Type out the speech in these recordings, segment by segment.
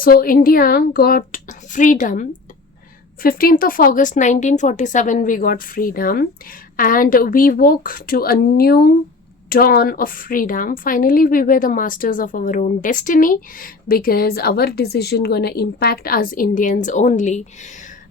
So India got freedom 15th of August 1947. We got freedom, and we woke to a new dawn of freedom. Finally, we were the masters of our own destiny, because our decision gonna impact us Indians only.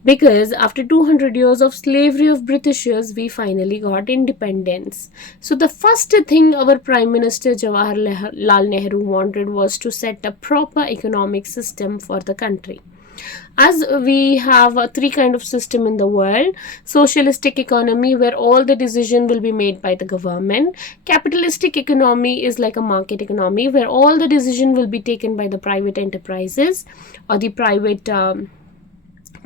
Because after 200 years of slavery of Britishers, we finally got independence. So the first thing our Prime Minister Jawaharlal Nehru wanted was to set a proper economic system for the country. As we have three kind of system in the world: socialistic economy, where all the decision will be made by the government; capitalistic economy is like a market economy, where all the decision will be taken by the private enterprises or the private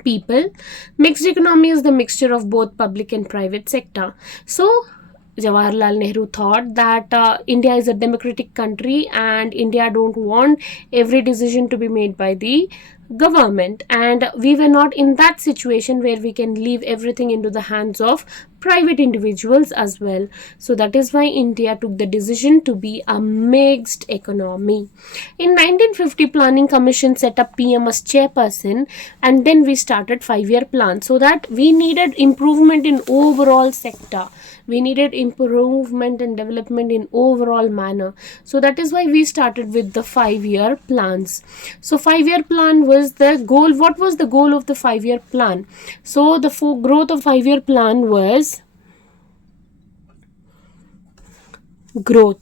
people; mixed economy is the mixture of both public and private sector. So Jawaharlal Nehru thought that India is a democratic country, and India don't want every decision to be made by the government, and we were not in that situation where we can leave everything into the hands of private individuals as well. So that is why India took the decision to be a mixed economy. In 1950, Planning Commission set up PM as chairperson, and then we started 5-year plan, so that we needed improvement in overall sector. We needed improvement and development in overall manner. So that is why we started with the 5-year plans. So 5-year plan was the goal. What was the goal of the 5-year plan? So the growth of 5-year plan was growth,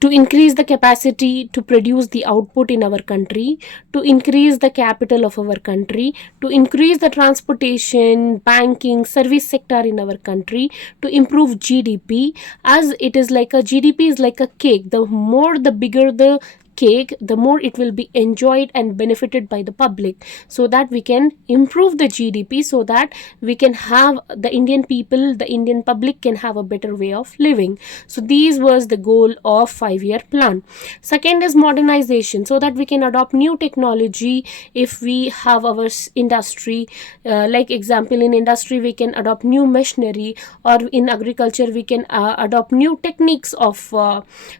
to increase the capacity to produce the output in our country, to increase the capital of our country, to increase the transportation, banking, service sector in our country, to improve GDP. As it is like a GDP is like a cake. The bigger the cake, the more it will be enjoyed and benefited by the public, so that we can improve the GDP, so that we can have the Indian people, the Indian public can have a better way of living. So these was the goal of 5-year plan. Second is modernization, so that we can adopt new technology. If we have our industry, like example, in industry we can adopt new machinery, or in agriculture we can adopt new techniques of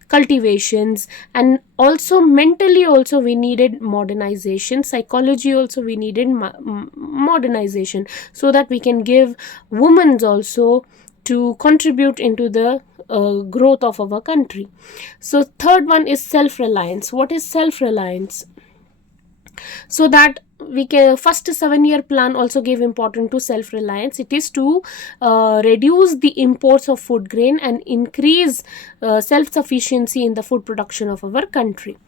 cultivations. And also mentally also we needed modernization, psychology also we needed modernization, so that we can give women also to contribute into the growth of our country. So third one is self-reliance. What is self-reliance? So that we can, first 7-year plan also gave importance to self-reliance. It is to reduce the imports of food grain and increase self-sufficiency in the food production of our country.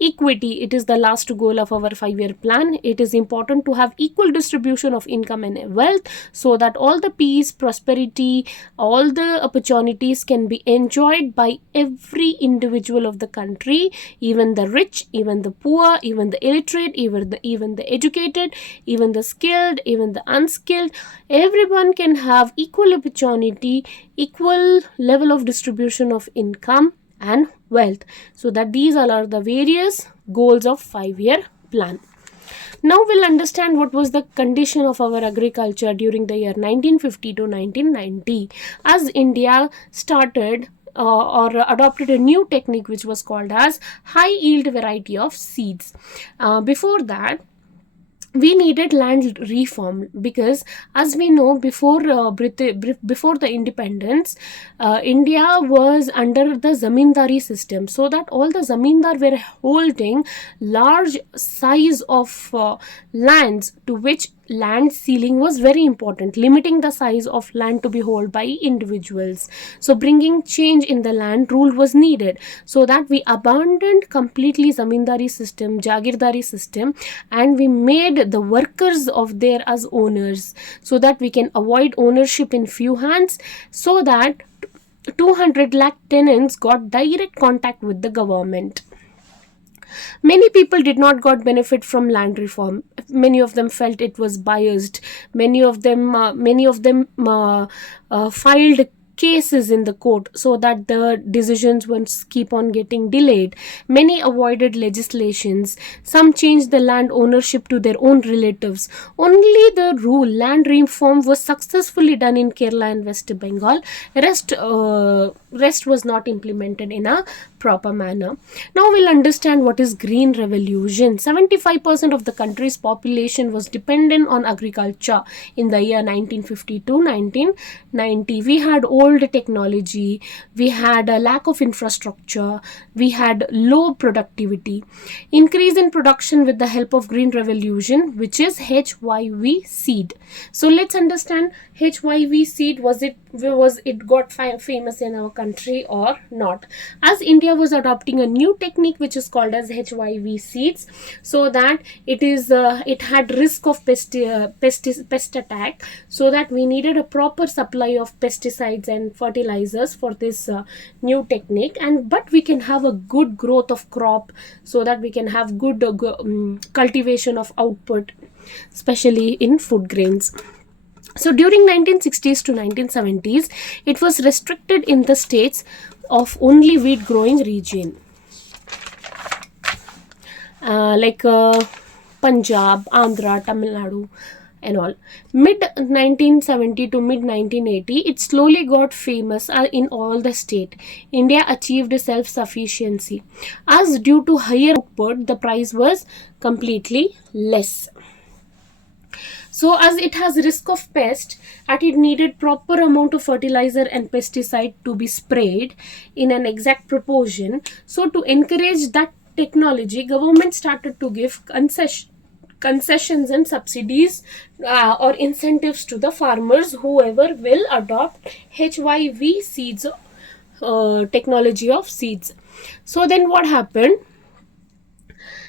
Equity, it is the last goal of our 5-year plan. It is important to have equal distribution of income and wealth, so that all the peace, prosperity, all the opportunities can be enjoyed by every individual of the country, even the rich, even the poor, even the illiterate, even the educated, even the skilled, even the unskilled. Everyone can have equal opportunity, equal level of distribution of income and wealth. So that these all are the various goals of 5-year plan. Now we'll understand what was the condition of our agriculture during the year 1950 to 1990, as India started or adopted a new technique which was called as high yield variety of seeds. Before that, we needed land reform, because as we know, before the independence, India was under the zamindari system, so that all the zamindar were holding large size of lands, to which land ceiling was very important, limiting the size of land to be held by individuals. So bringing change in the land rule was needed, so that we abandoned completely zamindari system, jagirdari system, and we made the workers of there as owners, so that we can avoid ownership in few hands, so that 200 lakh tenants got direct contact with the government. Many people did not got benefit from land reform. Many of them felt it was biased. Many of them filed cases in the court, so that the decisions once keep on getting delayed. Many avoided legislations. Some changed the land ownership to their own relatives. Only the land reform was successfully done in Kerala and West Bengal. Rest was not implemented in a proper manner. Now we'll understand what is green revolution. 75% of the country's population was dependent on agriculture in the year 1950 to 1990. We had old technology, we had a lack of infrastructure, we had low productivity. Increase in production with the help of green revolution, which is HYV seed. So let's understand HYV seed. Was it got famous in our country or not? As India was adopting a new technique which is called as HYV seeds, so that it had risk of pest attack, so that we needed a proper supply of pesticides and fertilizers for this new technique, but we can have a good growth of crop, so that we can have good cultivation of output, especially in food grains. So during 1960s to 1970s, it was restricted in the states of only wheat growing region, like Punjab, Andhra, Tamil Nadu and all. Mid 1970 to mid 1980, it slowly got famous in all the state. India achieved self-sufficiency. As due to higher output, the price was completely less. So as it has risk of pest, and it needed proper amount of fertilizer and pesticide to be sprayed in an exact proportion. So to encourage that technology, government started to give concessions and subsidies or incentives to the farmers whoever will adopt HYV seeds, technology of seeds. So then what happened?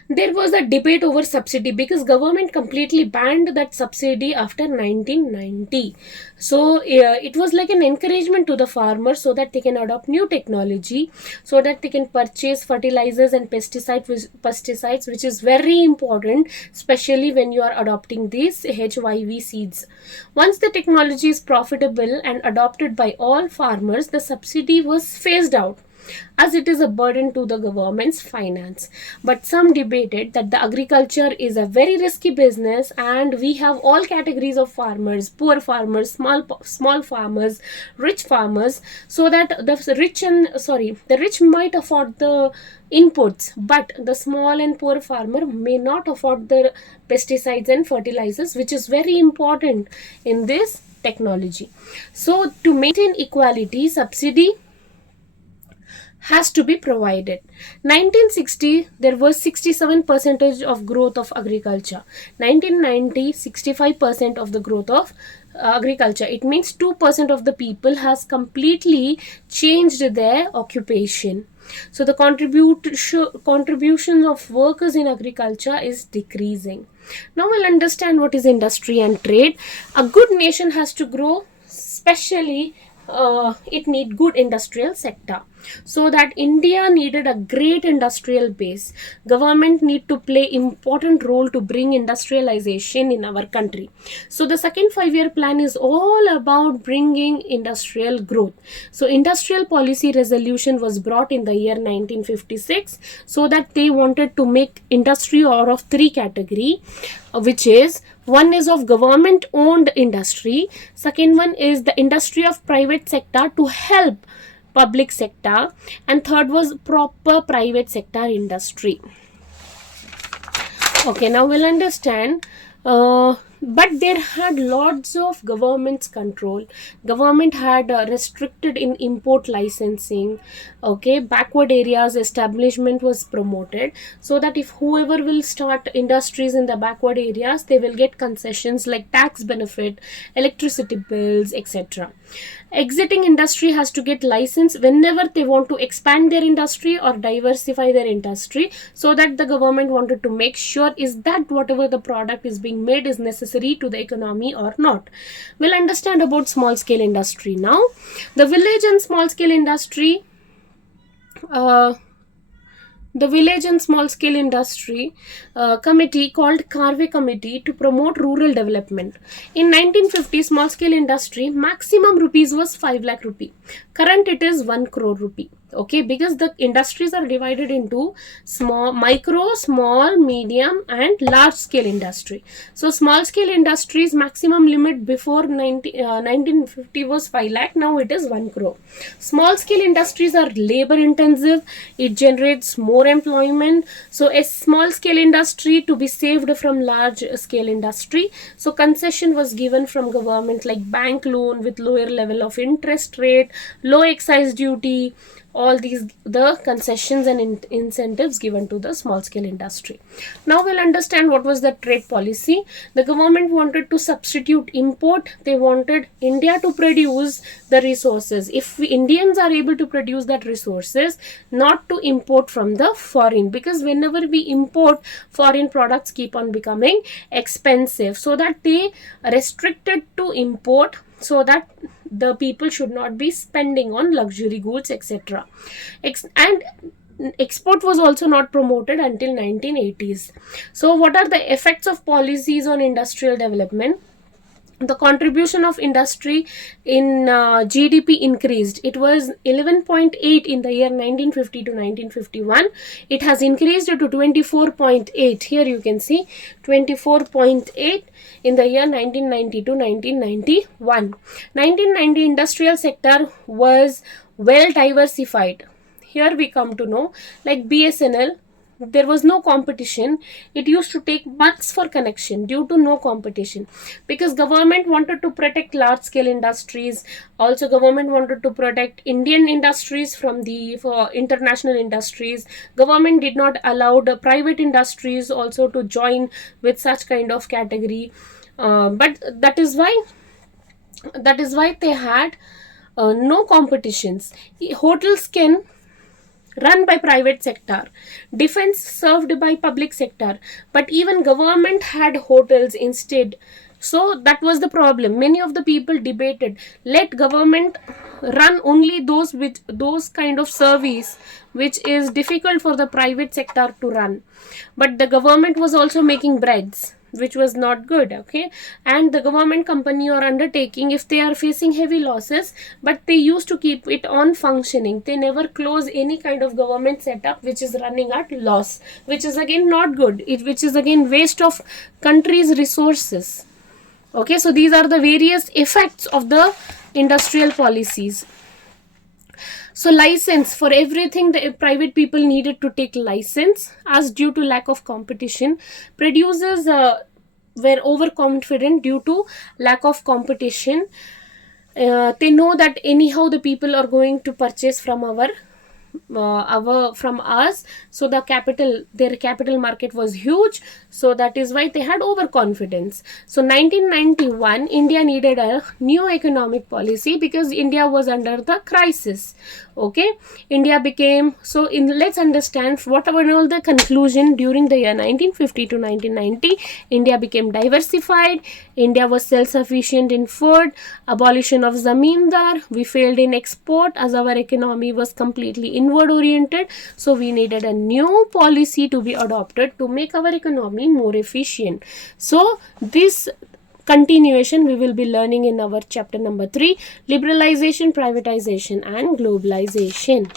There was a debate over subsidy, because government completely banned that subsidy after 1990. So it was like an encouragement to the farmers, so that they can adopt new technology, so that they can purchase fertilizers and pesticides, which is very important, especially when you are adopting these HYV seeds. Once the technology is profitable and adopted by all farmers, the subsidy was phased out, as it is a burden to the government's finance. But some debated that the agriculture is a very risky business, and we have all categories of farmers: poor farmers, small farmers, rich farmers, so that the rich might afford the inputs, but the small and poor farmer may not afford the pesticides and fertilizers, which is very important in this technology. So to maintain equality, subsidy has to be provided. 1960, there was 67% of growth of agriculture. 1990, 65% of the growth of agriculture. It means 2% of the people has completely changed their occupation. So the contribution of workers in agriculture is decreasing. Now we'll understand what is industry and trade. A good nation has to grow, especially it need good industrial sector. So that India needed a great industrial base. Government need to play important role to bring industrialization in our country. So the second 5-year plan is all about bringing industrial growth. So industrial policy resolution was brought in the year 1956, so that they wanted to make industry out of 3 category, which is: one is of government owned industry, second one is the industry of private sector to help public sector, and third was proper private sector industry. Okay, now we'll understand. But there had lots of government's control. Government had restricted in import licensing. Okay, backward areas establishment was promoted, so that if whoever will start industries in the backward areas, they will get concessions like tax benefit, electricity bills, etc. Exiting industry has to get license whenever they want to expand their industry or diversify their industry, so that the government wanted to make sure is that whatever the product is being made is necessary to the economy or not. We'll understand about small scale industry now. The village and small scale industry the Village and Small Scale Industry Committee called Karve Committee to promote rural development. In 1950, small scale industry maximum rupees was 5 lakh rupee. Current it is 1 crore rupee. Okay, because the industries are divided into small, micro, small, medium, and large scale industry. So small scale industries maximum limit before 1950 was 5 lakh. Now it is 1 crore. Small scale industries are labor intensive. It generates more employment. So a small scale industry to be saved from large scale industry. So concession was given from government like bank loan with lower level of interest rate, low excise duty, all these the concessions and incentives given to the small scale industry. Now we'll understand what was the trade policy. The government wanted to substitute import. They wanted India to produce the resources. If we Indians are able to produce that resources, not to import from the foreign, because whenever we import, foreign products keep on becoming expensive, so that they restricted to import, so that the people should not be spending on luxury goods, etc. And export was also not promoted until 1980s. So what are the effects of policies on industrial development? The contribution of industry in GDP increased. It was 11.8 in the year 1950 to 1951. It has increased to 24.8. Here you can see 24.8 in the year 1990 to 1991. 1990 industrial sector was well diversified. Here we come to know, like BSNL, there was no competition. It used to take months for connection due to no competition, because government wanted to protect large scale industries. Also government wanted to protect Indian industries from the international industries. Government did not allow the private industries also to join with such kind of category, but that is why they had no competitions. Hotels can run by private sector, defense served by public sector, but even government had hotels instead. So that was the problem. Many of the people debated, let government run only those with those kind of service which is difficult for the private sector to run. But the government was also making breads, which was not good. Okay, and the government company or undertaking, if they are facing heavy losses, but they used to keep it on functioning, they never close any kind of government setup which is running at loss, which is again not good, which is again waste of country's resources. Okay, so these are the various effects of the industrial policies. So license, for everything the private people needed to take license, as due to lack of competition. Producers were overconfident due to lack of competition. They know that anyhow the people are going to purchase from from us, so their capital market was huge, so that is why they had overconfidence. So 1991 India needed a new economic policy, because India was under the crisis. Okay, India became, so let's understand what were all the conclusion during the year 1950 to 1990. India became diversified. India was self-sufficient in food. Abolition of zamindar. We failed in export as our economy was completely inward oriented. So we needed a new policy to be adopted to make our economy more efficient. So this continuation we will be learning in our chapter number 3, liberalization, privatization and globalization.